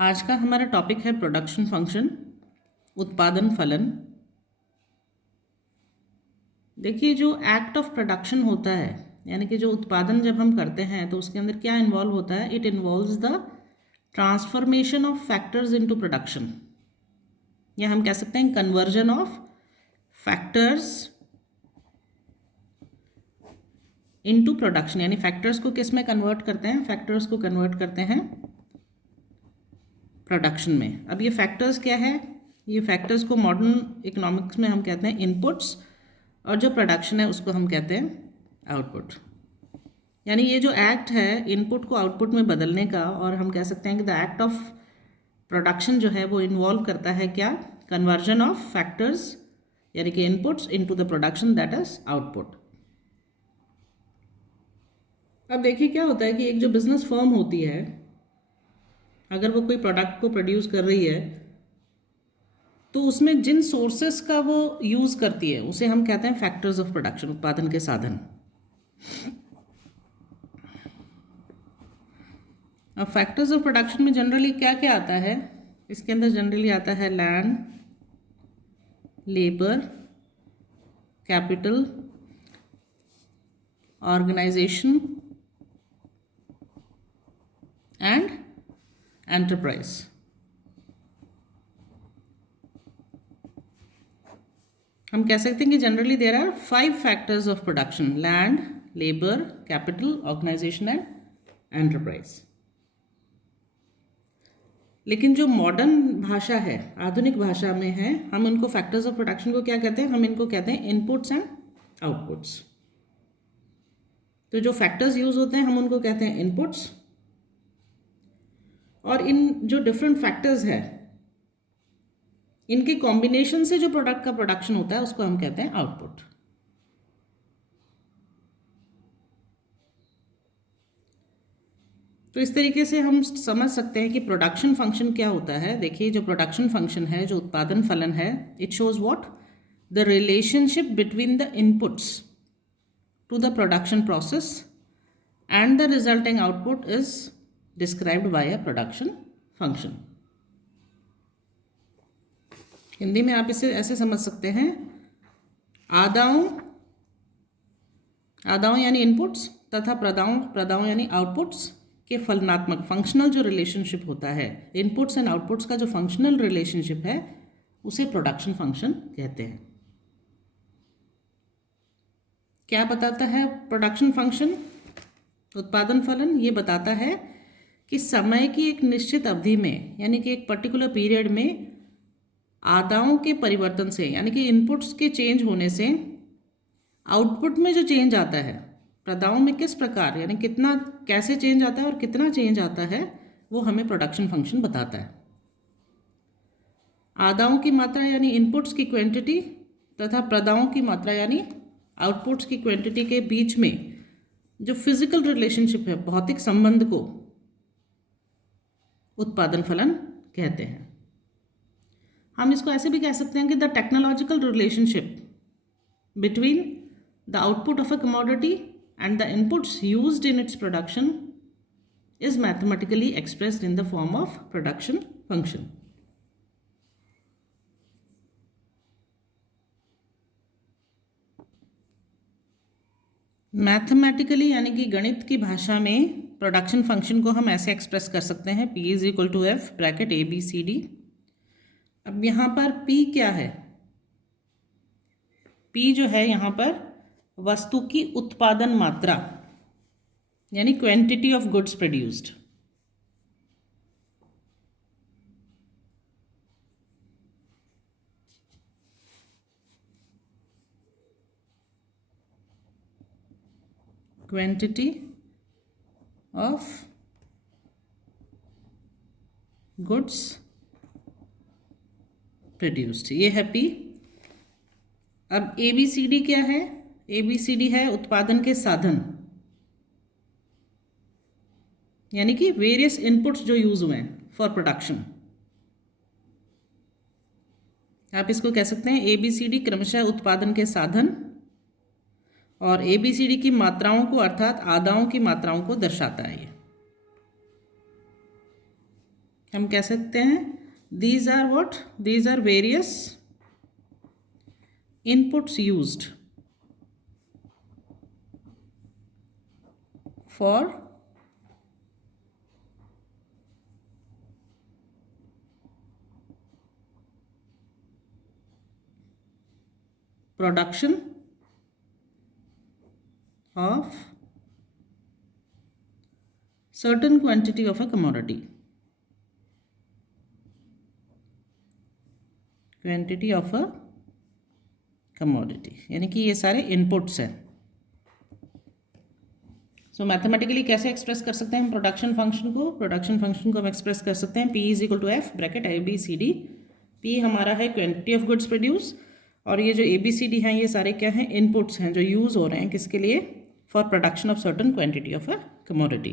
आज का हमारा टॉपिक है प्रोडक्शन फंक्शन, उत्पादन फलन। देखिए, जो एक्ट ऑफ प्रोडक्शन होता है, यानी कि जो उत्पादन जब हम करते हैं तो उसके अंदर क्या इन्वॉल्व होता है? It involves the transformation of factors into production, या हम कह सकते हैं conversion of factors into production. यानी फैक्टर्स को किस में कन्वर्ट करते हैं? फैक्टर्स को कन्वर्ट करते हैं प्रोडक्शन में। अब ये फैक्टर्स क्या है? ये फैक्टर्स को मॉडर्न इकोनॉमिक्स में हम कहते हैं इनपुट्स, और जो प्रोडक्शन है उसको हम कहते हैं आउटपुट। यानी ये जो एक्ट है इनपुट को आउटपुट में बदलने का, और हम कह सकते हैं कि द एक्ट ऑफ प्रोडक्शन जो है वो इन्वॉल्व करता है क्या? कन्वर्जन ऑफ फैक्टर्स, यानी कि inputs into the production, that is output. अब देखिए क्या होता है कि एक जो बिजनेस फर्म होती है, अगर वो कोई प्रोडक्ट को प्रोड्यूस कर रही है तो उसमें जिन सोर्सेस का वो यूज़ करती है उसे हम कहते हैं फैक्टर्स ऑफ प्रोडक्शन, उत्पादन के साधन। अब फैक्टर्स ऑफ प्रोडक्शन में जनरली क्या क्या आता है? इसके अंदर जनरली आता है land, labour, capital, organisation and enterprise. हम कह सकते हैं कि generally there are 5 factors of production: land, labour, capital, organisation and enterprise. लेकिन जो मॉडर्न भाषा है, आधुनिक भाषा में है, हम उनको फैक्टर्स ऑफ प्रोडक्शन को क्या कहते हैं? हम इनको कहते हैं इनपुट्स एंड आउटपुट्स। तो जो फैक्टर्स यूज होते हैं हम उनको कहते हैं इनपुट्स, और इन जो डिफरेंट फैक्टर्स है इनके कॉम्बिनेशन से जो प्रोडक्ट का प्रोडक्शन होता है उसको हम कहते हैं आउटपुट। तो इस तरीके से हम समझ सकते हैं कि प्रोडक्शन फंक्शन क्या होता है। देखिए, जो प्रोडक्शन फंक्शन है, जो उत्पादन फलन है, it shows what? The relationship between the inputs to the production process and the resulting output is described by a production function. Hindi में आप इसे ऐसे समझ सकते हैं, आदाओं यानी इनपुट्स तथा प्रदाओं यानी आउटपुट्स के फलनात्मक फंक्शनल जो रिलेशनशिप होता है, इनपुट्स एंड आउटपुट्स का जो फंक्शनल रिलेशनशिप है उसे प्रोडक्शन फंक्शन कहते हैं। क्या बताता है प्रोडक्शन फंक्शन, उत्पादन फलन? ये बताता है कि समय की एक निश्चित अवधि में, यानी कि एक पर्टिकुलर पीरियड में आदाओं के परिवर्तन से, यानी कि इनपुट्स के चेंज होने से आउटपुट में जो चेंज आता है, प्रदाओं में किस प्रकार, यानी कितना, कैसे चेंज आता है और कितना चेंज आता है, वो हमें प्रोडक्शन फंक्शन बताता है। आदाओं की मात्रा यानी इनपुट्स की क्वांटिटी तथा प्रदाओं की मात्रा यानी आउटपुट्स की क्वांटिटी के बीच में जो फिजिकल रिलेशनशिप है, भौतिक संबंध को उत्पादन फलन कहते हैं। हम इसको ऐसे भी कह सकते हैं कि the technological relationship between the output of a commodity and the inputs used in its production is mathematically expressed in the form of production function. Mathematically यानी कि गणित की भाषा में प्रोडक्शन फंक्शन को हम ऐसे एक्सप्रेस कर सकते हैं, P is equal to F bracket ABCD। अब यहाँ पर P क्या है? P जो है यहाँ पर वस्तु की उत्पादन मात्रा, यानी quantity of goods produced. Quantity of goods produced, ये है P। अब ABCD क्या है? ABCD है उत्पादन के साधन, यानी कि वेरियस इनपुट्स जो यूज हुए हैं फॉर प्रोडक्शन। आप इसको कह सकते हैं ABCD क्रमशः उत्पादन के साधन, और ABCD की मात्राओं को, अर्थात आदाओं की मात्राओं को दर्शाता है ये। हम कह सकते हैं these are what, these are various inputs used for production of certain quantity of a commodity, quantity of a commodity, यानी कि ये सारे इनपुट्स हैं। सो मैथमेटिकली कैसे एक्सप्रेस कर सकते हैं हम प्रोडक्शन फंक्शन को? प्रोडक्शन फंक्शन को हम एक्सप्रेस कर सकते हैं P is equal to F bracket ABCD। P हमारा है क्वांटिटी ऑफ गुड्स प्रोड्यूस, और ये जो ABCD हैं ये सारे क्या हैं? इनपुट्स हैं जो यूज़ हो रहे हैं किसके लिए? For production of certain quantity of a commodity.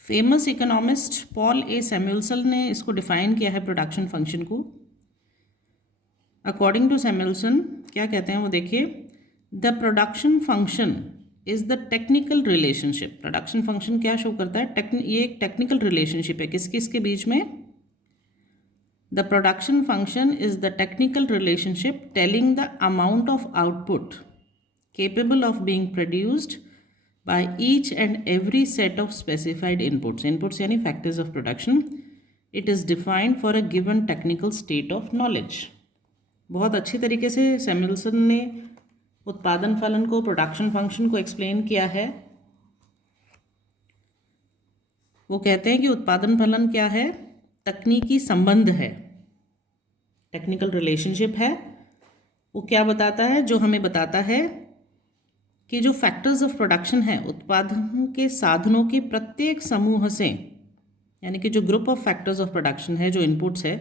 Famous economist Paul A Samuelson ने इसको डिफाइन किया है प्रोडक्शन फंक्शन को। अकॉर्डिंग टू सैमुअल्सन क्या कहते हैं वो देखिए, the production function is the technical relationship. Production function क्या शो करता है? ये एक टेक्निकल रिलेशनशिप है किस किस के बीच में? The production function is the technical relationship telling the amount of output capable of being produced by each and every set of specified inputs. Inputs यानी factors of production. It is defined for a given technical state of knowledge. बहुत अच्छी तरीके से Samuelson ने उत्पादन फलन को, production function को एक्सप्लेन किया है। वो कहते हैं कि उत्पादन फलन क्या है? तकनीकी संबंध है, टेक्निकल रिलेशनशिप है। वो क्या बताता है? जो हमें बताता है कि जो फैक्टर्स ऑफ प्रोडक्शन है उत्पादन के साधनों के प्रत्येक समूह से, यानी कि जो group of factors of production है, जो इनपुट्स है,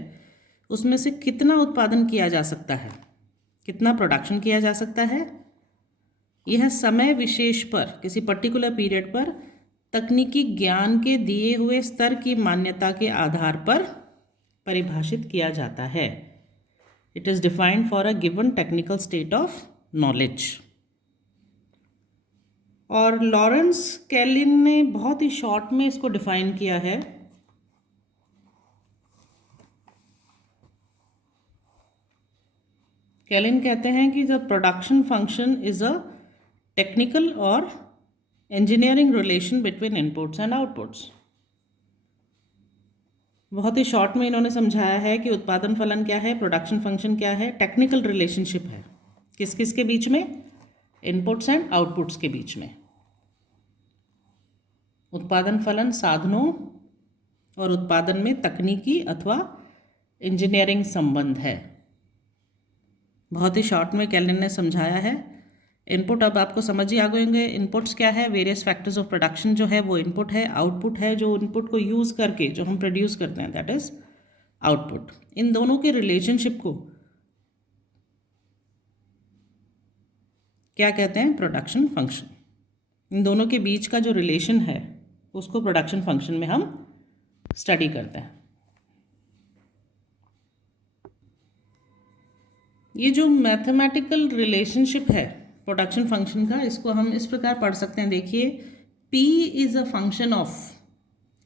उसमें से कितना उत्पादन किया जा सकता है, कितना प्रोडक्शन किया जा सकता है, यह समय विशेष पर, किसी पर्टिकुलर पीरियड पर तकनीकी ज्ञान के दिए हुए स्तर की मान्यता के आधार पर परिभाषित किया जाता है। It is defined for a given technical state of knowledge. और लॉरेंस कैलिन ने बहुत ही शॉर्ट में इसको डिफाइन किया है। कैलिन कहते हैं कि the production function is a technical और engineering relation between inputs and outputs. बहुत ही शॉर्ट में इन्होंने समझाया है कि उत्पादन फलन क्या है, प्रोडक्शन फंक्शन क्या है, टेक्निकल रिलेशनशिप है किस किस के बीच में? इनपुट्स एंड आउटपुट्स के बीच में। उत्पादन फलन साधनों और उत्पादन में तकनीकी अथवा इंजीनियरिंग संबंध है। बहुत ही शॉर्ट में कैलिन ने समझाया है। इनपुट अब आपको समझ ही आ गएंगे। इनपुट्स क्या है? वेरियस फैक्टर्स ऑफ प्रोडक्शन जो है वो इनपुट है। आउटपुट है जो इनपुट को यूज़ करके जो हम प्रोड्यूस करते हैं, दैट इज आउटपुट। इन दोनों के रिलेशनशिप को क्या कहते हैं? Production function. इन दोनों के बीच का जो रिलेशन है उसको प्रोडक्शन फंक्शन में हम स्टडी करते हैं। ये जो मैथमेटिकल रिलेशनशिप है प्रोडक्शन फंक्शन का, इसको हम इस प्रकार पढ़ सकते हैं। देखिए, P is a function of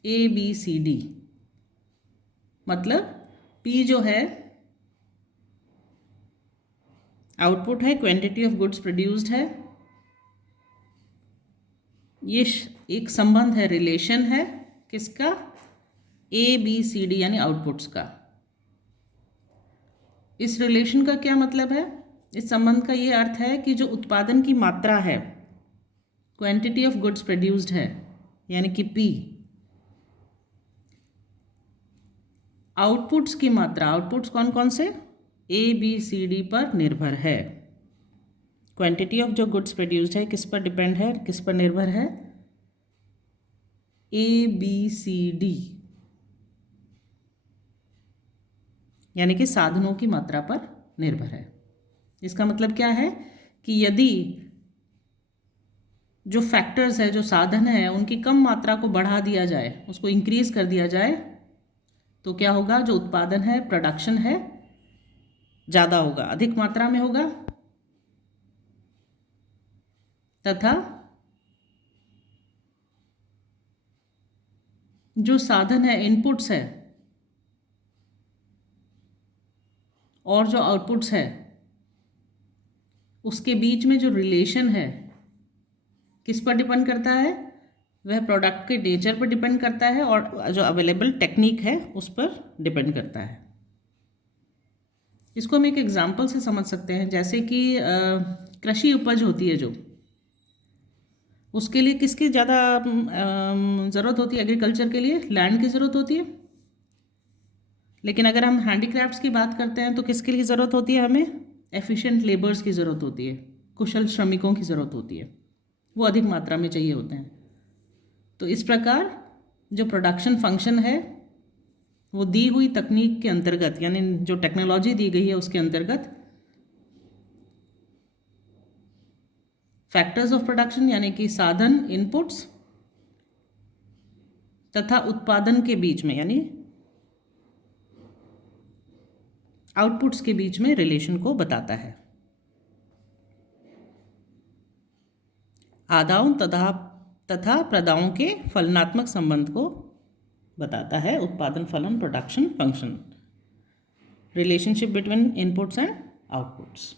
ABCD। मतलब P जो है आउटपुट है, क्वांटिटी ऑफ गुड्स प्रोड्यूस्ड है। ये एक संबंध है, रिलेशन है किसका? ABCD यानी आउटपुट्स का। इस रिलेशन का क्या मतलब है? इस संबंध का ये अर्थ है कि जो उत्पादन की मात्रा है, क्वांटिटी ऑफ गुड्स प्रोड्यूस्ड है, यानी कि P, आउटपुट्स की मात्रा, आउटपुट्स कौन कौन से? ABCD पर निर्भर है। क्वांटिटी ऑफ जो गुड्स प्रोड्यूस्ड है किस पर डिपेंड है, किस पर निर्भर है? ABCD यानी कि साधनों की मात्रा पर निर्भर है। इसका मतलब क्या है कि यदि जो फैक्टर्स है, जो साधन है, उनकी कम मात्रा को बढ़ा दिया जाए, उसको इंक्रीज कर दिया जाए, तो क्या होगा? जो उत्पादन है, प्रोडक्शन है, ज़्यादा होगा, अधिक मात्रा में होगा, तथा जो साधन है, इनपुट्स है, और जो आउटपुट्स है, उसके बीच में जो रिलेशन है किस पर डिपेंड करता है? वह प्रोडक्ट के नेचर पर डिपेंड करता है और जो अवेलेबल टेक्निक है उस पर डिपेंड करता है। इसको हम एक एग्जांपल से समझ सकते हैं, जैसे कि कृषि उपज होती है जो, उसके लिए किसकी ज़्यादा ज़रूरत होती है? एग्रीकल्चर के लिए लैंड की ज़रूरत होती है। लेकिन अगर हम हैंडीक्राफ्ट्स की बात करते हैं तो किसके लिए ज़रूरत होती है? हमें एफिशिएंट लेबर्स की ज़रूरत होती है, कुशल श्रमिकों की ज़रूरत होती है, वो अधिक मात्रा में चाहिए होते हैं। तो इस प्रकार जो प्रोडक्शन फंक्शन है वो दी हुई तकनीक के अंतर्गत, यानी जो टेक्नोलॉजी दी गई है उसके अंतर्गत फैक्टर्स ऑफ प्रोडक्शन यानी कि साधन, इनपुट्स तथा उत्पादन के बीच में यानी आउटपुट्स के बीच में रिलेशन को बताता है। आदाओं तथा प्रदाओं के फलनात्मक संबंध को बताता है उत्पादन फलन production function, relationship between inputs and outputs.